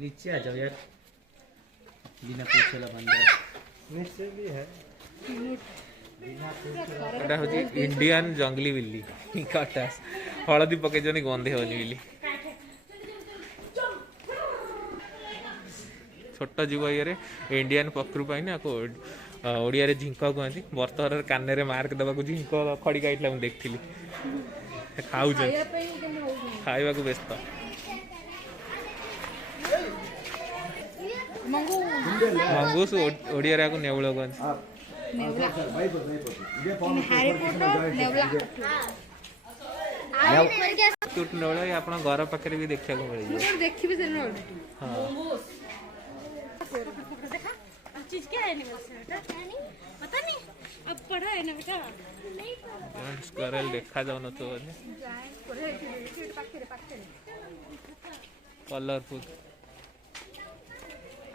नीचे आ जाओ यार, बिना पूछे ला बंदर नीचे भी है। एटा होची इंडियन जंगली बिल्ली कटास हलदी पके जनी गंधे होनी बिल्ली छोट जीव ये इंडियन पक्षी पाई ना को ओडिया रे झिंक कहती बर्तमान कान रे मार्क देवा झिंक खड़ी खाई मुझे देखी खाऊ खावा को व्यस्त मंगूस ओडिया रे नेवल कहती क्यूट नेवल आप घर पाखे भी देखा मिल चीज क्या है पता नहीं अब पढ़ा है ना बेटा स्क्वायरल देखा जाऊ न तो कलरफुल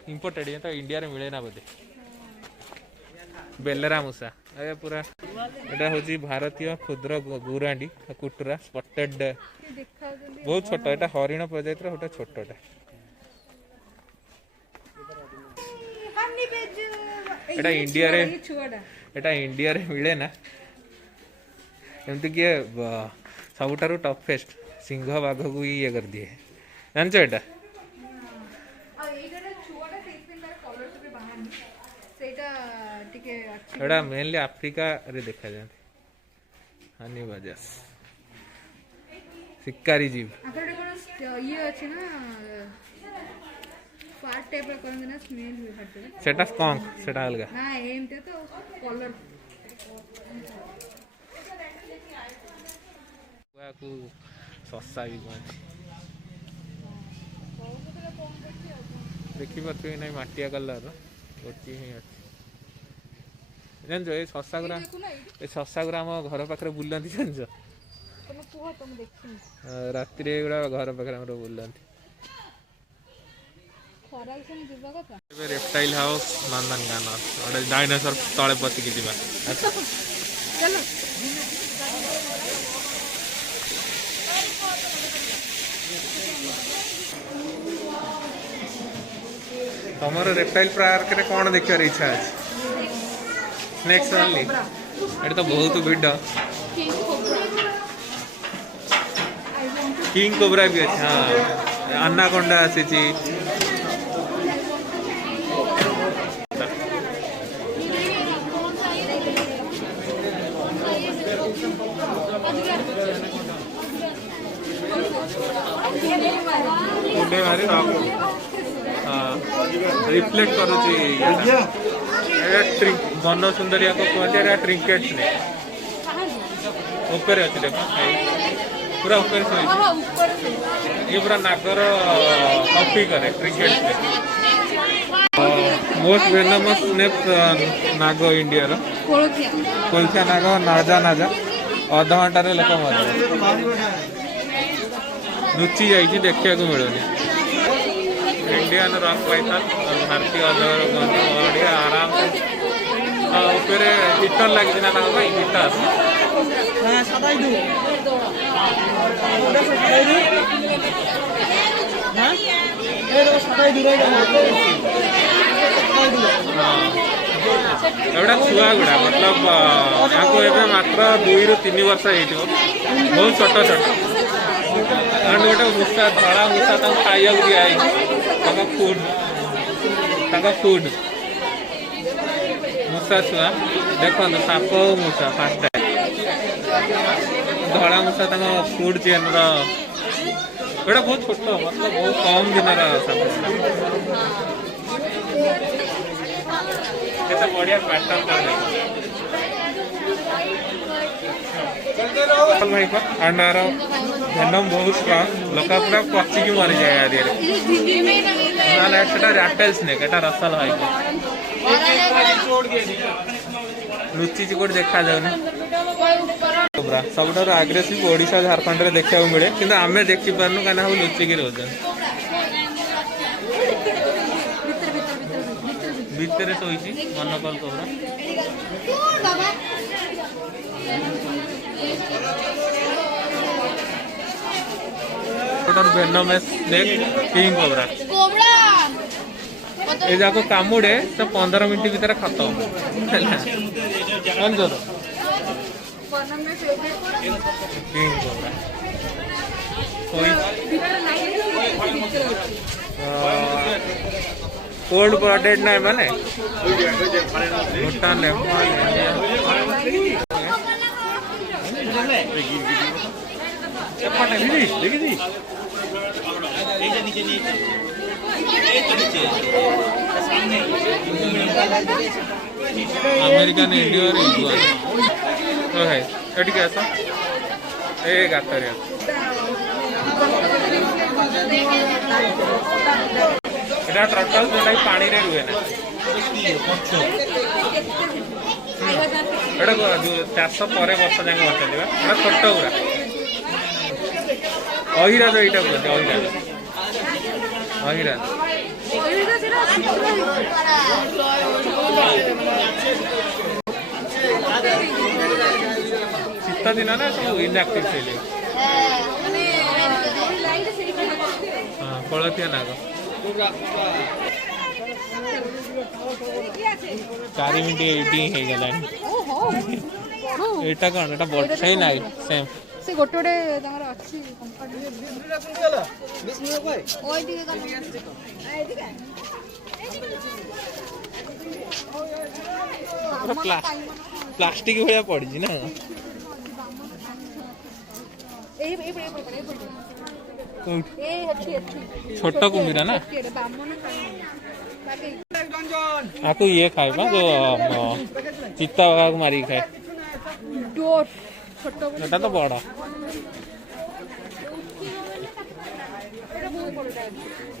इंपोर्टेड ये तो इंडिया रे मिले ना बोधे बेलरा मूसा ए पूरा एटा होची भारतीय क्षुद्र गुरांडी कुटरा स्पॉटेड बहुत छोट एटा हरिण प्रजातिर होटा छोटटा एटा इंडिया रे मिले ना एमती किए सबुठारु टफेस्ट सिंह बाघ को ये कर दिए जानछ एटा एटा मेनली आफ्रिका रे देखा जाते हनी बाजस शिकारी जीव ये अछि ना फार टाइप रा करन ना स्मेल हुए फाटे सेटा स्कंक सेटा अलगा ना एमते तो कलर को सस्ता भी कहते देखी पार्थ ना मटिया कलर गोटी ही अच्छी जान ये शशागुरा आम घर पाखे बुलांती जान राति गुड़ा घर पाखे बुलांती रेप्टाइल हाउस नंदनकानन गोटे डायनासोर तले पशिकी जा तुमर रेप्टाइल पार्क रे कौन देखिए इच्छा अच्छे स्नेक्स ओनली ये तो बहुत भिड़ किंग कोबरा भी अच्छे हाँ अन्नाकोंडा आसी रिफ्लेक्ट करुची बन सुंदरिया को कहते ट्रिंकेट ने ऊपर अच्छे देख पूरा ऊपर ये पूरा नागर कॉपी करे ट्रिंकेट ने मोस्ट वेनमस स्नेक नाग इंडिया कोलखिया नाग नाजा नाजा अध घंटे लोक मर लुचि जाइए देखा मिलूनी इंडियन रॉक पाइथन भारतीय अजगर बढ़िया आराम से ऊपर हिटर लगी ना हिटर एटा छुआ गुड़ा मतलब आपको एवं मात्र 2 ରୁ 3 वर्ष हो बहुत छोट छोट गोटे मूसा धड़ा मूसा खाया दिखाई फूड मूसा छुआ देखो साप मूसा फास्ट धड़ा मूसा फूड चेन रोटा बहुत छोट मतलब बहुत कम दिन साप केते बढ़िया पैटर्न भाई अंडार वेनम बहुत स्ट्रांग लोक पूरा पचिकी मरी जाए रैटल स्नेक एटा रसल भाई लुचि चिकोट देखा जाऊनी सब आग्रेसिव ओडिशा झारखंड रे देखा मिले कि आम देखी पार्नु कहीं लुचिकी रोज भितर शोची मनकल कोबरा गोटे वेनमस स्नेक किंग कोबरा ये जाको कामुड़े तो 15 मिनट भीतर खत्म किंग कोबरा कोल्ड ब्लडेड ना माने भूटान अमेरिकन इंडियन है एटिके आस ए गातरिया एटा टर्टल जोटा पानी रे रुहे ना एटा जो 400 पर वर्ष जाके बचलिबा एटा छोट गुरा अहिरा जो एटा बोलते अहिरा शीत दिन ना सब इनएक्टिव थे हाँ कोलथिया नाग 4 मिनट एटी हो गला एटा कौन एटा बड़ सही ना सेम से गोटे गोटे तंगर अछि प्लास्टिक भलिया पड़ी ना छोट कुम्भीरा ना आपको ये खाएगा जो चित्ता वाला को मारी खाए एटा तो बड़ा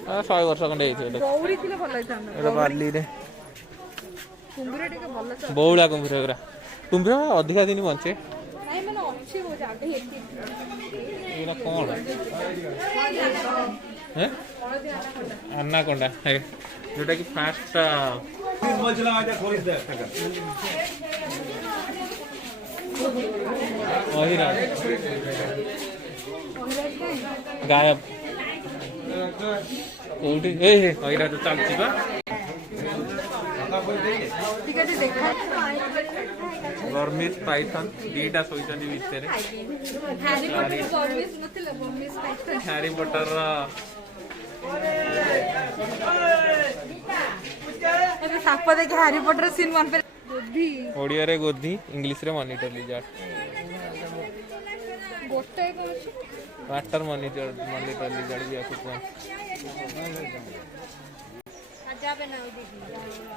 100 वर्ष खंडे बाली बौला कुम्भीर गुरा कुम्भीर अधिका दिन बचे कौन अन्नाकोंडा जोटा कि फास्ट गायब कोठी ए अहिरा तो चलछि बा बर्मिस पाइथन दीटा सोइछन भितर हैरी पॉटर साप देखे हैरी पॉटर सीन मन पे ओडिया रे गोधी इंग्लिश रे मॉनिटर लिजार्ड गोटे वाटर मॉनिटर लिजार्ड भी आको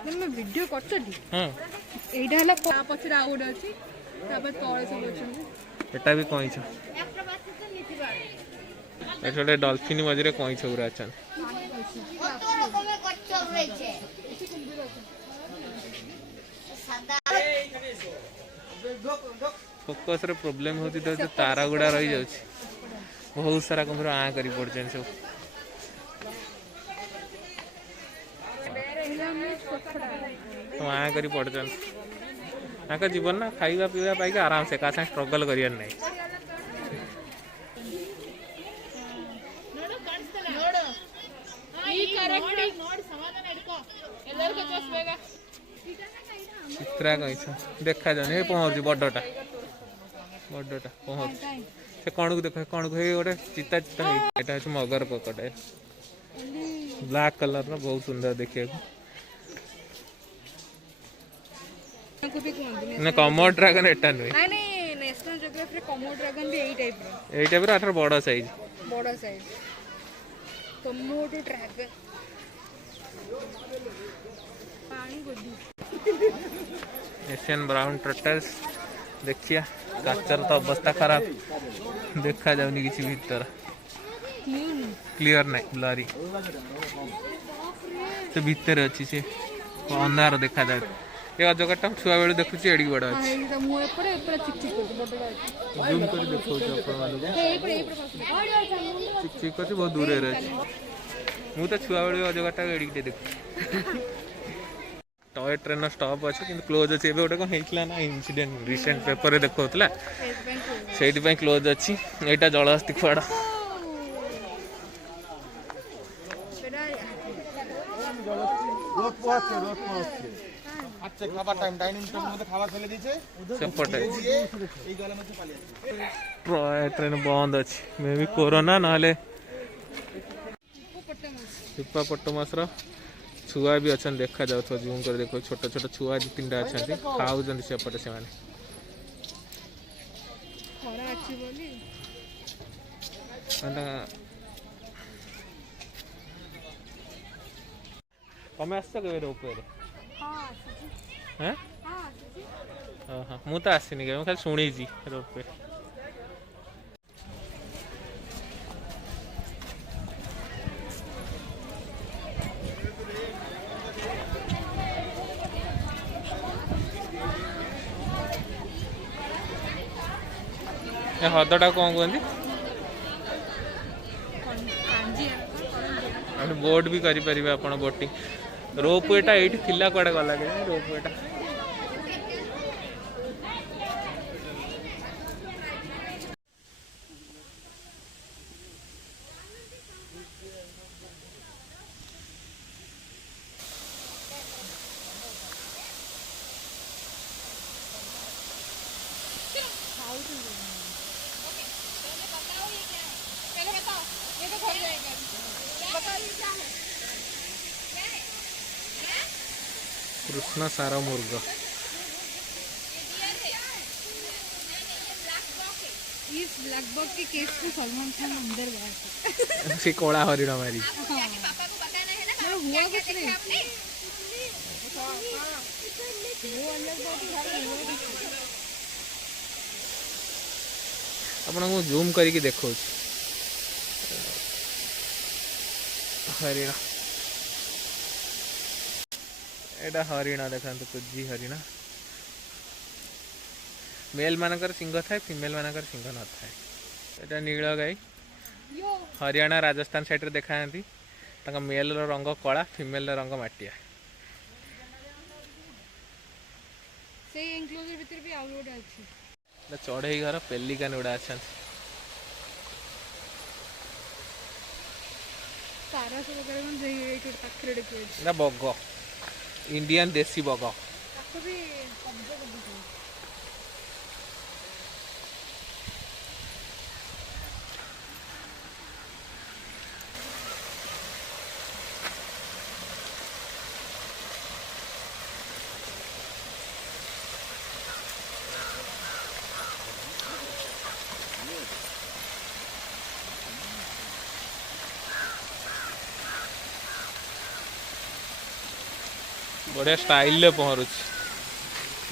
मैं वीडियो करछडी हां एटा हला पछरा आउड अछि तापर तळे सब अछि एटा भी कहि छ एटा डॉल्फिन मजरे कहि छ उरा छन फोकस रे प्रॉब्लम होती तो तारा गुड़ा रही जाउछ बहुत सारा कुम्भीर आ करी पड़छन सब तो आ करी पड़छन आका जीवन ना खाइबा पीवा पाई के आराम से का से स्ट्रगल करियन नहीं चित्रा कहि देखा जाने पहुंच बड़टा पहुंच से कौन को देखो कौन को गोटे चिता चिता एटा है मगर पकटा ब्लैक कलर ना बहुत सुंदर देखिए ना कमोड ड्रैगन एटा नहीं नहीं नेशनल ज्योग्राफी रे कमोड ड्रैगन भी एई टाइप रो आटर बड़ा साइज कमोड ड्रैगन पानी गोदी एशियन ब्राउन टर्टल्स देखिए काचर तो अवस्था खराब देखा जाउनी किसी भीतर क्लियर नहीं ब्लरी से भीतर अच्छी से अंधार देखा जाए ये अजगरटा छुआ बेले देखुची एडी बड़ अछि जूम कर देखौ छ अपन मानको चिक चिक अछि बहुत दूर रे अछि मु त छुआ बेले अजगरटा एडी के देखु टॉय ट्रेन स्टॉप अच्छे कि क्लोज अच्छे गोटे कौन होता ना इनसीडेंट रिसेंट पेपर देखा से क्लोज अच्छी यहाँ जलहस्ती खुआड़ রোদ পোহাচ্ছে আচ্ছা খাবার টাইম ডাইনিং টেবিলের মধ্যে খাবার ফেলে দিয়েছে সেপটে এই গলা মধ্যে পালিয়ে আসছে ট্রেন বন্ধ ଅଛି মে বি କୋରୋନା ନହେଲେ ହିପ୍ପୋପଟାମସର ଛୁଆ ବି ଅଛନ୍ତି ଦେଖାଯାଉଥିବ ଜୁମ୍ କରି ଦେଖ ଛୋଟ ଛୋଟ ଛୁଆ 2-3ଟା ଅଛନ୍ତି ଖାଉଛନ୍ତି ସେପଟେ ସେମାନେ ଖରା ଅଛି ବୋଲି ତମେ ଆସିଛ କେବେ ରୋପରେ हाँ ମୁଁ ତ ଆସିନି କେବେ ମୁଁ ଖାଲି ଶୁଣିଛି ରୋପରେ ଏ ହ୍ରଦଟା କ'ଣ କୁହନ୍ତି ବୋଟ୍ ବି କରିପାରିବେ ଆପଣ ବୋଟିଂ ରୋପୱେଟା ଏଇଠି ଥିଲା କୁଆଡ଼େ ଗଲା କେଜାଣି ରୋପୱେଟା कृष्ण सार मुर्ग इस ब्लैक बॉक्स के केस में सलमान खान अंदर गया से कोड़ा हरिण मारी हुआ कुछ नहीं वो अलग बात आपन को जूम करके देखो हरिण एटा हरिण देखा कुजी हरिण मेल मानकर सिंह थाए फीमेल मानकर सिंह न थाए एटा नील गाई हरियाणा राजस्थान साइड रे देखा मेल रंग कला फीमेल रंग माटिया से एनक्लोजर भीतर भी आउट अछि चढ़ई घर पेलिकान गुड़ा अच्छा सारा सब वगैरह मन जे एट पाखरे देखि ना बग इंडियन देसी बग ताको भी कब्जा कर दी बढ़िया स्टाइल ले पहुँच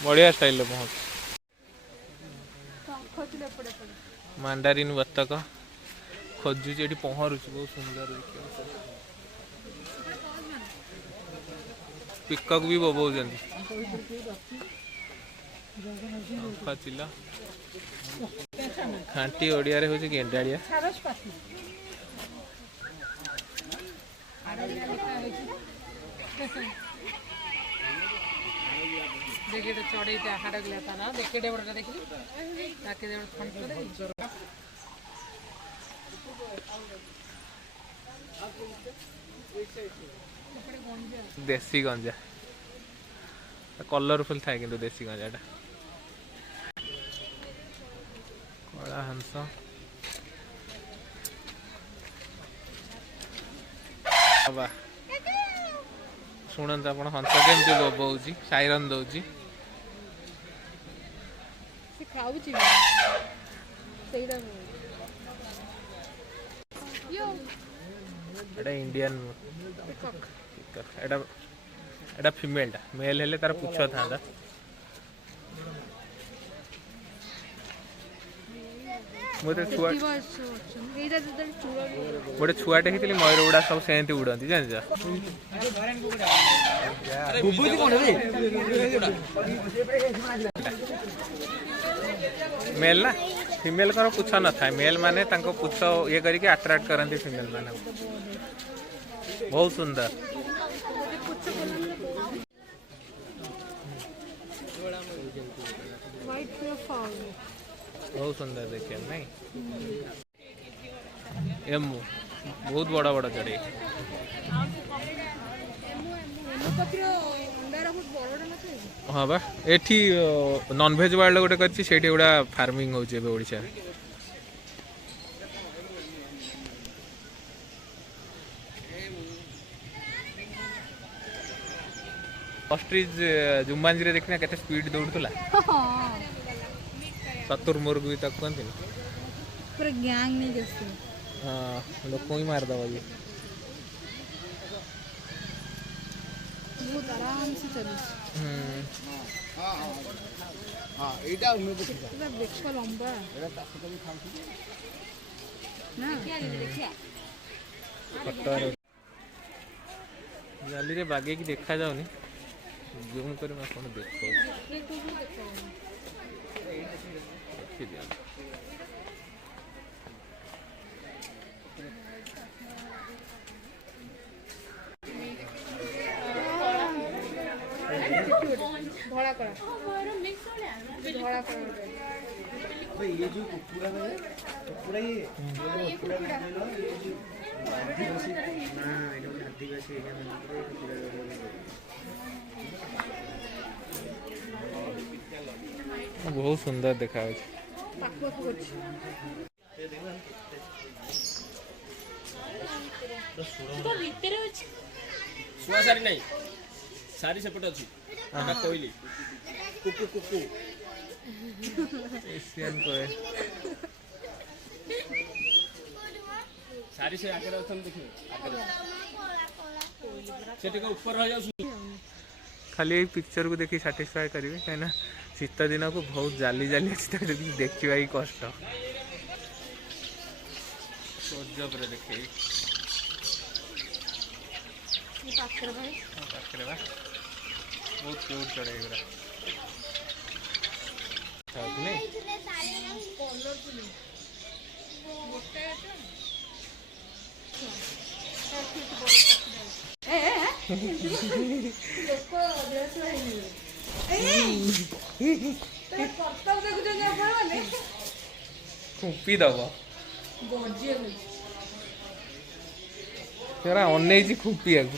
बढ़िया स्टाइल ले पहुँच मांडारिन बत्तक खोजुची एठी पहुँच बहुत सुंदर पिकक भी बोबोउछन चिला खांटी ओडिया रे होची गेंडालिया देखिए चढ़े हाड़ गला था ना देखिए डेबड़ा देखिए ताके डेबड़ा फंड कर देसी गंजा कलरफुल था कि देसी गंजाटा कला हंस शुणत आप हंस केमती बोबौची साइरन दौची से खाउची सेइदा यो एटा इंडियन एटा एटा फीमेल टा मेल हेले तार पुछ था मोटे छुआ गोटे छुआटे होती मयूर गुड़ा सब सेमती उड़ती जान मेल ना फीमेल का पुछ न था मेल माने तांको पुछ ये करके अट्रैक्ट करती फीमेल माने बहुत सुंदर बहुत सुंदर देखिए नहीं एमू बहुत बड़ा बड़ा चढ़े ପକ୍ଷୀର ଅଣ୍ଡାର ବହୁତ ବଡ଼ଟା ନଥାଏ କି? हाँ बा एठी नॉनवेज वर्ल्ड गोटे करछि सेठी गुडा फार्मिंग होउछ एबे ओडिसा रे ऑस्ट्रिच जुम्बांजी रे देखना केते स्पीड दौड़तला शतुरमुर्ग भी तक कहते पूरा गैंग नहीं जैसे हाँ लोग को ही मार दवा ये बहुत आराम से चलू हाँ एटा मैं पूरा देखो लंबा ना कटर जाली रे बागे की देखा जाउनी जूम कर मैं कोन देखो देखि दिया धड़ा करा धड़ा करा भाई ये जो पूरा है पूरा ये पूरा आदिवासी ना এটা आदिवासी এখানে बहुत सुंदर देखा है ପାଖ ପାଖ ଅଛି तो भीतर अछि ଶୁଆ ସାରି ନାହିଁ ସାରି ସେପଟେ ଅଛି ଏଟା କହିଲି କୁକୁ କୁକୁ एशियन को है ସାରି ସେ ଆଗରେ ଅଛନ୍ତି ଦେଖିବେ ଆଗରେ ସେ ଟିକେ ଉପରେ ରହିଯାଉଛି खाली यही पिक्चर को देखी साटिस्फाई करेंगे कहीं शीत दिन को बहुत जाली जाली अच्छी देखा ही कष्ट सोजब्रे देखे ପାଖରେ ଭାଇ पाखे बा बहुत क्यूट चढ़े गुरा नहीं ଲୋକ ଡ୍ରେସ୍ କର୍ତ୍ତବ୍ୟ ଦେଖୁଛନ୍ତି ଆପଣମାନେ खुपी दब ଗର୍ଜିଆ तेरा अनेई खुपिया को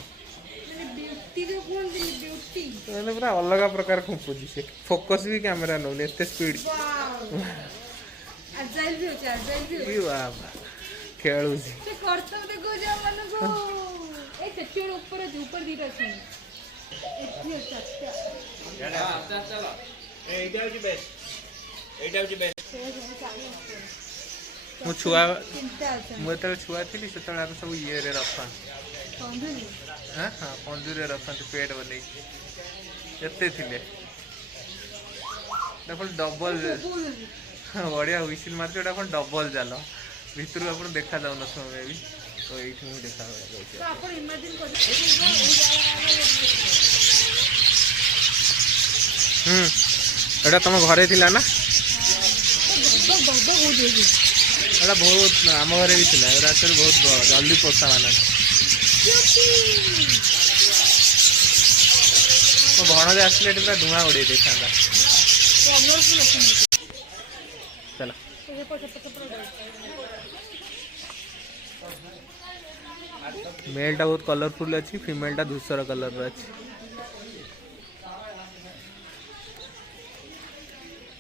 ब्यूटी जो କୁହନ୍ତିନି ब्यूटी मैंने पूरा अलग प्रकार खुपुची से फोकस भी कैमरा नौनी एते स्पीड ଆଜାଇଲ ବି ଅଛି ଆଜାଇଲ ବି ଅଛି की बाबा खेलुची ସେ କର୍ତ୍ତବ୍ୟ ଦେଖୁଛି ଆମମାନଙ୍କୁ ଏଇ ସେଠି ଗୋଟେ ଉପରେ ଅଛି ଉପରେ ଦିଟା ଅଛନ୍ତି ଏଠି ଅଛି ଚାରିଟା ଏଇଟା ହଉଛି ବେଷ୍ଟ ଏଇଟା ହଉଛି ବେଷ୍ଟ मु छुआ ତିନିଟା ଅଛନ୍ତି मुझे छुआ थी से सब ये रखा କନ୍ଧୁଲି हाँ हाँ पंजूरी रखा पेट बन एते थिले डबल बढ़िया हुईसिल मारते डबल जाल भितर आप देखा जाऊन समय भी तो ये देखा ତ ଆପଣ ଇମାଜିନ୍ କରିବେ एटा तुम घरे थिला ना ଗବ ବହୁତ ଅଛି एटा बहुत आम घरे भी थिला एटा एक्चुअली बहुत जल्दी पोसा माना तो भणज आसले पूरा धुआं उड़े देखा चलो मेलटा बहुत कलरफुल अच्छी फीमेलटा धूसर कलर अच्छी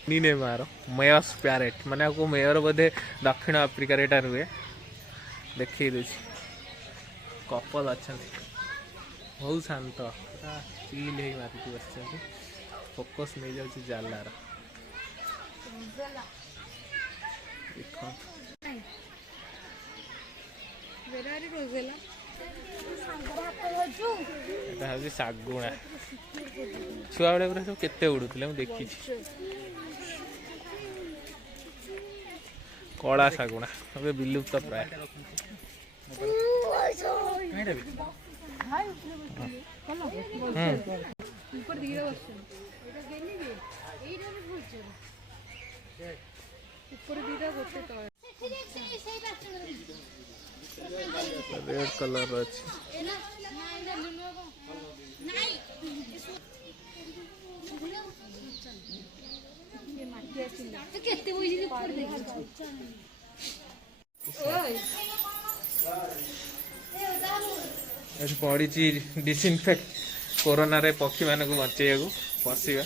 नीने मारो मेयर्स प्यारेट माने आपको मेयर बोधे दक्षिण आफ्रिका एटा रुए देखी देछि कपल अच्छा बहुत शांत पूरा चिल है मारिकी बस फोकस नहीं जाऊँ जालार देख ବେରାରି ରୋଜେଲା ଏଟା ହେଉଛି ଶାଗୁଣା ଛୁଆ ଗୁଡ଼ା ପୁରା ସବୁ କେତେ ଉଡ଼ୁଥିଲେ ମୁଁ ଦେଖିଛି କଳା ଶାଗୁଣା ଏବେ ବିଲୁପ୍ତ ପ୍ରାୟ ଉପରେ ଦିଟା ବସୁଛନ୍ତି ଉପରେ ଦିଟା ଗୋଟେ ତଳେ रेड कलर अच्छी पड़ी डिसइनफेक्ट कोरोना रे पक्षी मान को बचे पशिया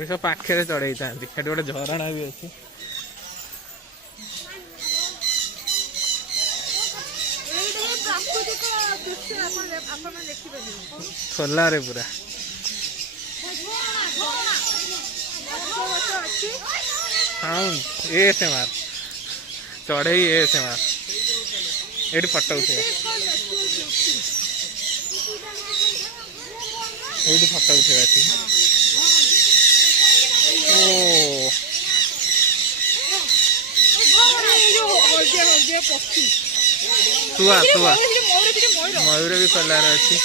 सब पाखे चढ़ई था गोटे झरणा भी अच्छी खोला रे पूरा हाँ ये से मार चढ़े ये से मार ये फटो उठे ये फटो उठे ओ तुआ तुआ मयूर भी कलार अच्छी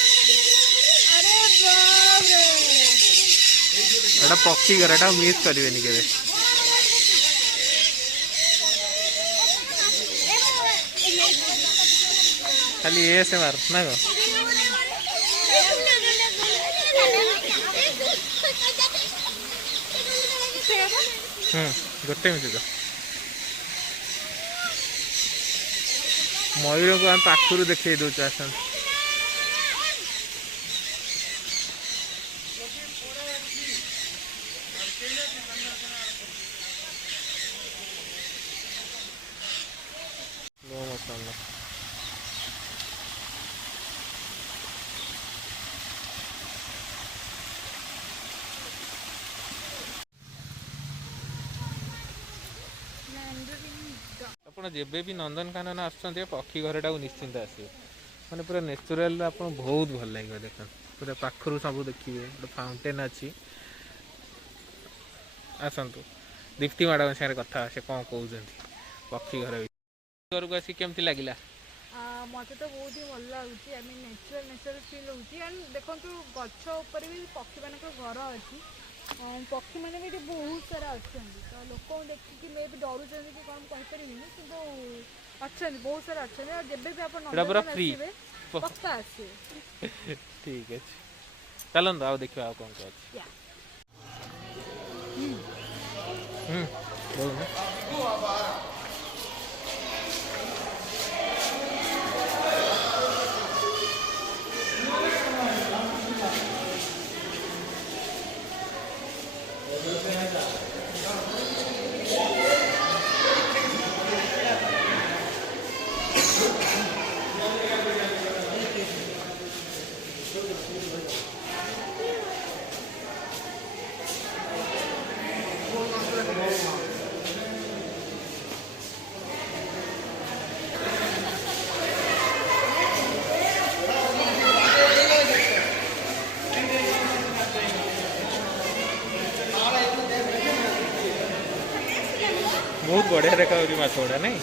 एटा पक्षी घर एटा मिस करेनि केबे खाली ये से मार ना गो गोटे मिनिट तो मयूर को हम पाखुर देखे दौच आसन आप जेबे भी नंदनकानन आसुँच पक्षी घर टाक निश्चिंत आसवे मैंने पूरा नेचुराल आप बहुत भल लगे देख पूरा पाखर सब देखिए गोटे फाउंटेन अच्छी आसतु दीप्ति मैडम सारे कथा से कौन कहते पक्षी घर घर को आसी केमती लगे मत तो बहुत ही भल लगे आई मीन नेचुरल फील होती एंड देखो गछ उपर भी पक्षी मान घर अच्छी पक्षी मैंने भी बहुत सारा अच्छा तो लोक देखिए मे भी डरुँच कि कौन कहीपर कि अच्छा बहुत सारा अच्छा जब भी आप पक्का आसवे ठीक है चलते आओ देखिए कौन क्या बहुत बढ़िया देखा माछ गुड़ा नहीं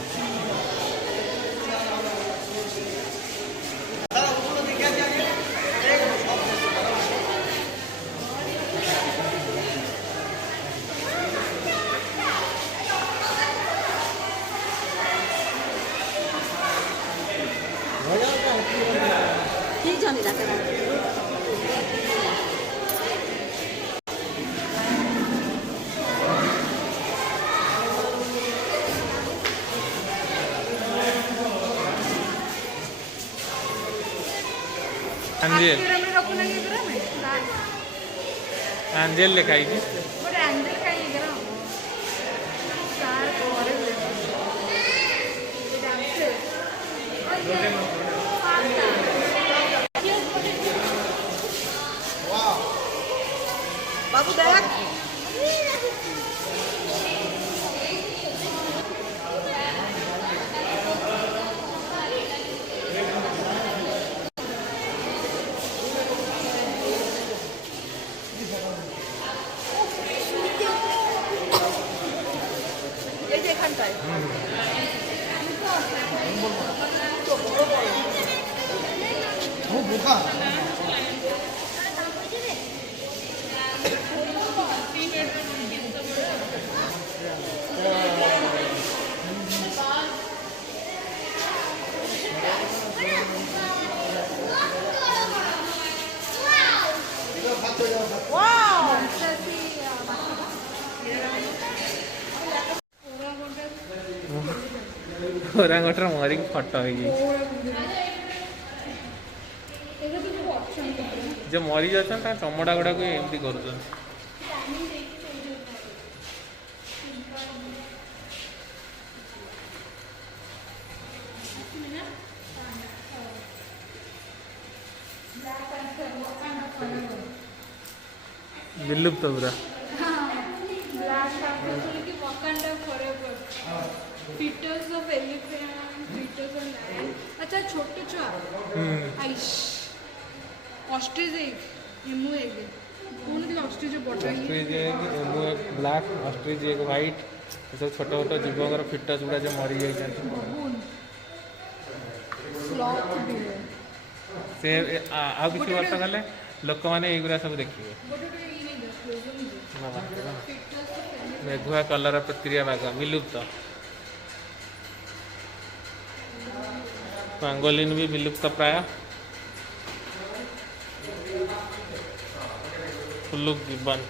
एंजेल एंजेल लिखाई बाबू देख ओरांगटर मरिक फट हो गई जो मरी जाता चमड़ा गुड़ा को एमती कर विलुप्त पूरा ब्लैक पैंथर की Wakanda forever feathers of elephant feathers of lion अच्छा छोटे छुआ आइश ऑस्ट्रिच एग एमू एग कौन थी ऑस्ट्रिच बड़ ऑस्ट्रिच एक ब्लैक ऑस्ट्रिच एक व्हाइट सब छोट छोट जीवकर फिटस गुड़ा जो मरी जाती स्लॉथ भी से आ किसी वर्ष गले लोक मैंने युरा सब देखिए मेघुआ कलर प्रक्रिया बाघ विलुप्त पांगोलिन भी विलुप्त प्राय फुलुक गिब्बन